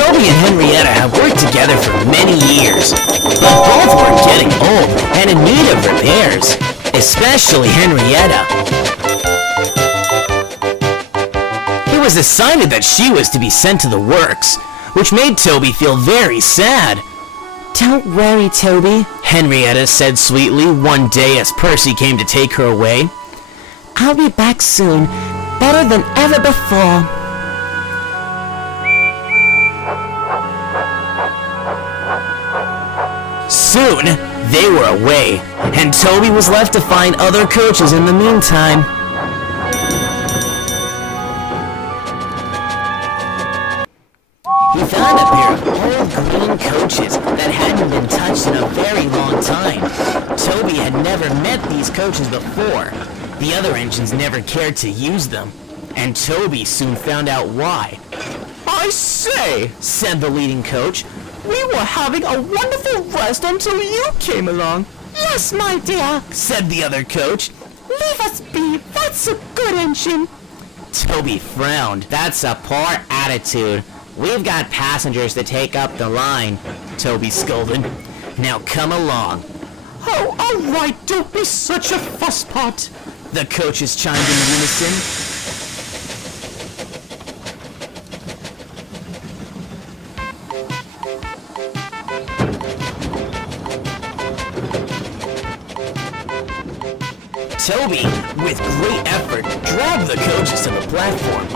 Toby and Henrietta have worked together for many years, but both were getting old and in need of repairs, especially Henrietta. It was decided that she was to be sent to the works, which made Toby feel very sad. "Don't worry, Toby," Henrietta said sweetly one day as Percy came to take her away. "I'll be back soon, better than ever before." Soon, they were away, and Toby was left to find other coaches in the meantime. He found a pair of old green coaches that hadn't been touched in a very long time. Toby had never met these coaches before. The other engines never cared to use them, and Toby soon found out why. "I say," said the leading coach, "we were having a wonderful rest until you came along." "Yes, my dear," said the other coach. "Leave us be, that's a good engine." Toby frowned. "That's a poor attitude. We've got passengers to take up the line," Toby scolded. "Now come along." "Oh, all right, don't be such a fusspot," the coaches chimed in unison. Toby, with great effort, dragged the coaches to the platform.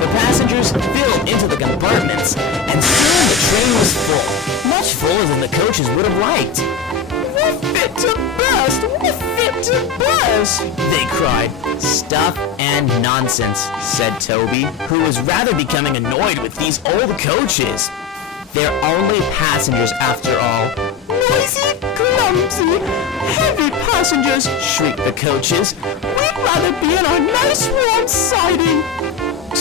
The passengers filled into the compartments, and soon the train was full, much fuller than the coaches would have liked. "We're fit to burst! We're fit to burst!" they cried. "Stuff and nonsense," said Toby, who was rather becoming annoyed with these old coaches. "They're only passengers after all." "Noisy, clumsy, heavy passengers!" shrieked the coaches. "We'd rather be in our nice warm siding."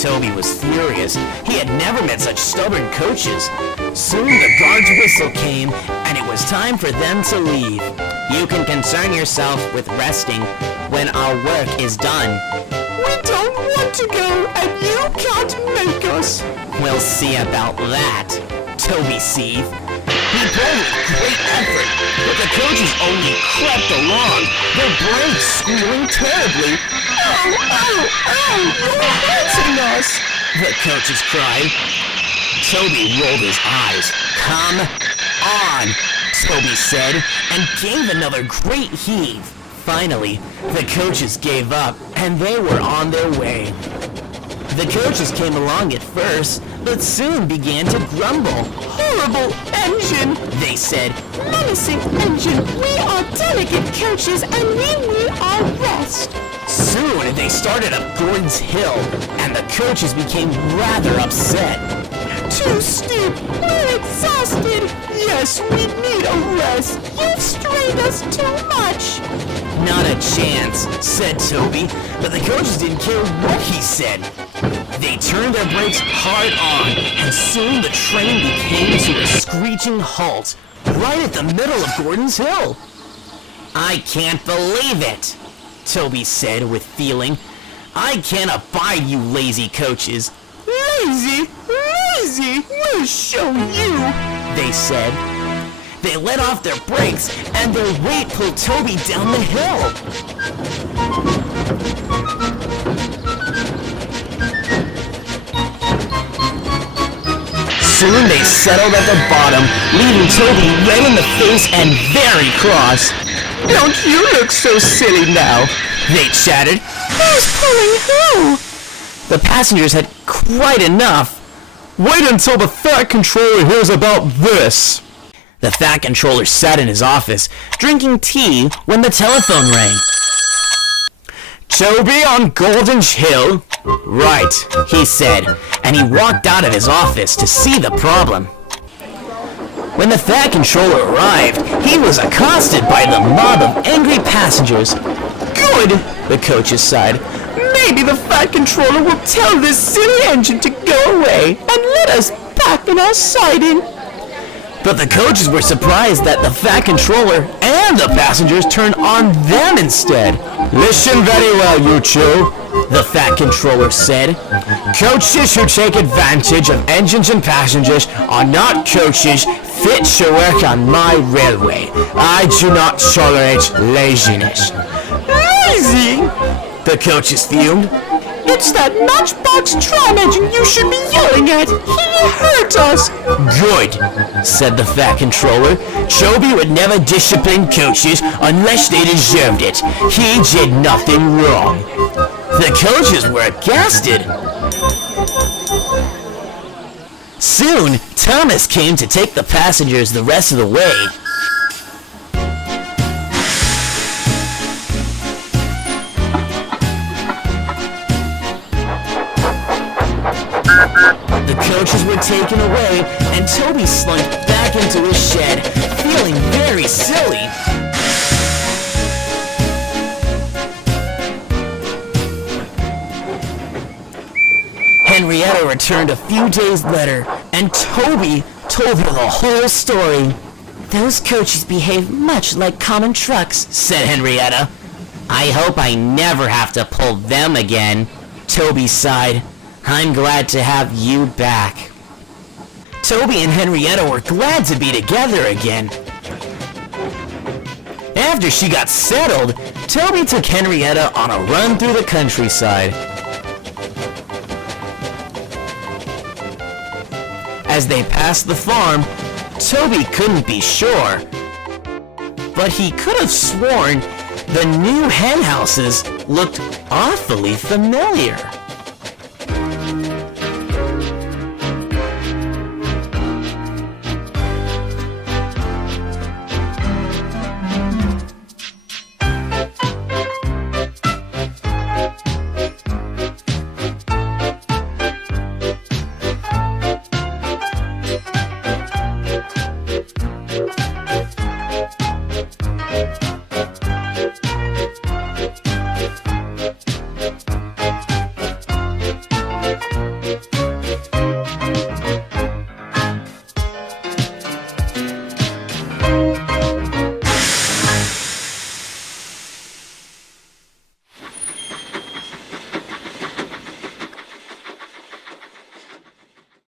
Toby was furious. He had never met such stubborn coaches. Soon the guard's whistle came, and it was time for them to leave. "You can concern yourself with resting when our work is done." "We don't want to go, and you can't make us." "We'll see about that," Toby seethed. He pulled with great effort, but the coaches only crept along, their brakes squealing terribly. "Oh, oh, oh, you're hurting us!" the coaches cried. Toby rolled his eyes. "Come on," Toby said, and gave another great heave. Finally, the coaches gave up, and they were on their way. The coaches came along at first, but soon began to grumble. "Horrible engine!" they said. "Menacing engine! We are delicate coaches, and we need our rest." Soon they started up Gordon's Hill, and the coaches became rather upset. "Too steep! We're exhausted! Yes, we need a rest! You've strained us too much!" "Not a chance," said Toby, but the coaches didn't care what he said. They turned their brakes hard on, and soon the train became to a screeching halt, right at the middle of Gordon's Hill. "I can't believe it," Toby said with feeling. "I can't abide you lazy coaches." "Lazy! Lazy! We'll show you!" they said. They let off their brakes, and their weight pulled Toby down the hill. Soon they settled at the bottom, leaving Toby red in the face and very cross. "Don't you look so silly now?" they chattered. "Who's pulling who?" The passengers had quite enough. "Wait until the Fat Controller hears about this." The Fat Controller sat in his office, drinking tea, when the telephone rang. "Toby on Golden Hill?" "Right," he said, and he walked out of his office to see the problem. When the Fat Controller arrived, he was accosted by the mob of angry passengers. "Good," the coaches sighed. "Maybe the Fat Controller will tell this silly engine to go away and let us back in our siding." But the coaches were surprised that the Fat Controller and the passengers turned on them instead. "Listen very well, you two," the Fat Controller said. Coaches who take advantage of engines and passengers are not coaches fit to work on my railway. I do not tolerate laziness. Lazy? The coaches fumed. It's that Matchbox Tron engine you should be yelling at. He hurt us. Good, said the Fat Controller. Toby would never discipline coaches unless they deserved it. He did nothing wrong. The coaches were aghast. Soon, Thomas came to take the passengers the rest of the way. The coaches were taken away, and Toby slunk back into his shed, feeling very silly. Henrietta returned a few days later, and Toby told her the whole story. Those coaches behave much like common trucks, said Henrietta. I hope I never have to pull them again, Toby sighed. I'm glad to have you back. Toby and Henrietta were glad to be together again. After she got settled, Toby took Henrietta on a run through the countryside. As they passed the farm, Toby couldn't be sure, but he could have sworn the new hen houses looked awfully familiar.